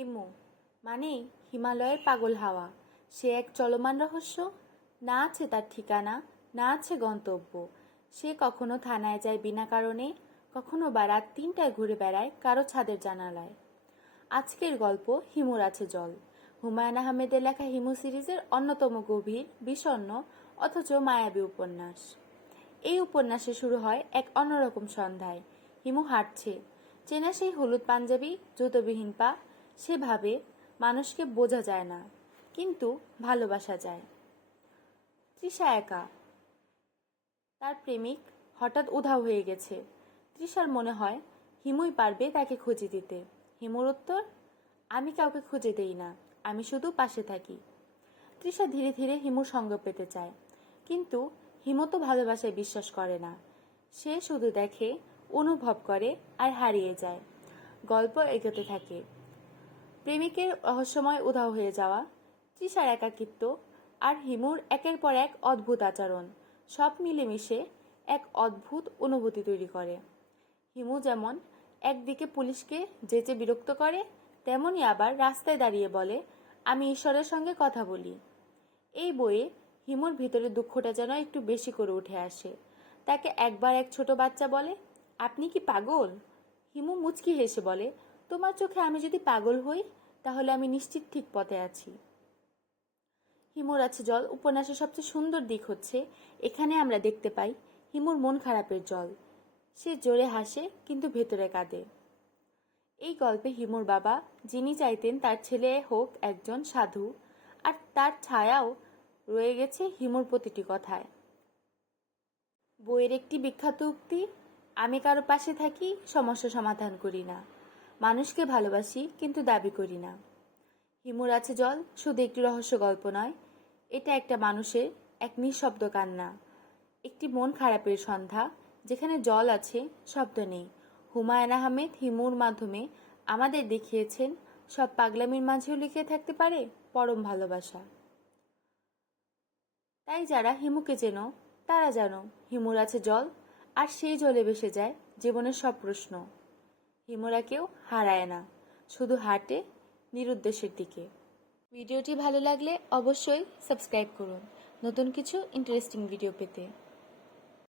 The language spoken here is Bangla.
হিমু মানে হিমালয়ের পাগল হাওয়া। সে এক চলমান রহস্য। না আছে তার ঠিকানা, না আছে গন্তব্য। সে কখনো থানায় যায় বিনা কারণে, কখনো বা রাত তিনটায় ঘুরে বেড়ায় কারও ছাদের জানালায়। আজকের গল্প হিমুর আছে জল। হুমায়ুন আহমেদের লেখা হিমু সিরিজের অন্যতম গভীর, বিষণ্ণ, অথচ মায়াবী উপন্যাস। এই উপন্যাসে শুরু হয় এক অন্যরকম সন্ধ্যায়। হিমু হাঁটছে। চেনা সেই হলুদ পাঞ্জাবি, জুতোবিহীন পা সেভাবে মানুষকে বোঝা যায় না, কিন্তু ভালোবাসা যায়। তৃষা একা। তার প্রেমিক হঠাৎ উধাও হয়ে গেছে। তৃষার মনে হয়, হিমুই পারবে তাকে খুঁজে দিতে। হিমুর উত্তর, আমি কাউকে খুঁজে দেই না, আমি শুধু পাশে থাকি। তৃষা ধীরে ধীরে হিমুর সঙ্গ পেতে চায়। কিন্তু হিমু তো ভালোবাসায় বিশ্বাস করে না। সে শুধু দেখে, অনুভব করে আর হারিয়ে যায়। গল্প এগোতে থাকে। প্রেমিকের রহস্যময় উধাও হয়ে যাওয়া, তৃষার একাকিত্ব আর হিমুর একের পর এক অদ্ভুত আচরণ, সব মিলেমিশে এক অদ্ভুত অনুভূতি তৈরি করে। হিমু যেমন একদিকে পুলিশকে যেচে বিরক্ত করে তেমনই আবার রাস্তায় দাঁড়িয়ে বলে, আমি ঈশ্বরের সঙ্গে কথা বলি। এই বইয়ে হিমুর ভিতরে দুঃখটা যেন একটু বেশি করে উঠে আসে। তাকে একবার এক ছোট বাচ্চা বলে, আপনি কি পাগল? হিমু মুচকি হেসে বলে তোমার চোখে আমি যদি পাগল হই, তাহলে আমি নিশ্চিত ঠিক পথে আছি। হিমুর আছে জল। উপন্যাসের সবচেয়ে সুন্দর দিক হচ্ছে, এখানে আমরা দেখতে পাই হিমুর মন খারাপের জল। সে জোরে হাসে, কিন্তু ভেতরে কাঁদে। এই গল্পে হিমুর বাবা, যিনি চাইতেন তার ছেলে হোক একজন সাধু, আর তার ছায়াও রয়ে গেছে হিমুর প্রতিটি কথায়। বইয়ের একটি বিখ্যাত উক্তি, আমি কারও পাশে থাকি, সমস্যা সমাধান করি না। মানুষকে ভালোবাসি, কিন্তু দাবি করি না। হিমুর আছে জল, শুধু একটি রহস্য গল্প নয়, এটা একটা মানুষের এক নিঃশব্দ কান্না। একটি মন খারাপের সন্ধ্যা, যেখানে জল আছে, শব্দ নেই। হুমায়ুন আহমেদ হিমুর মাধ্যমে আমাদের দেখিয়েছেন, সব পাগলামির মাঝেও লিখে থাকতে পারে পরম ভালোবাসা। তাই যারা হিমুকে চেনো, তারা জানো, হিমুর আছে জল, আর সেই জলে ভেসে যায় জীবনের সব প্রশ্ন। হিমুরা কেউ হারায় না, শুধু হাঁটে নিরুদ্দেশের দিকে। ভিডিওটি ভালো লাগলে অবশ্যই সাবস্ক্রাইব করুন। নতুন কিছু ইন্টারেস্টিং ভিডিও পেতে।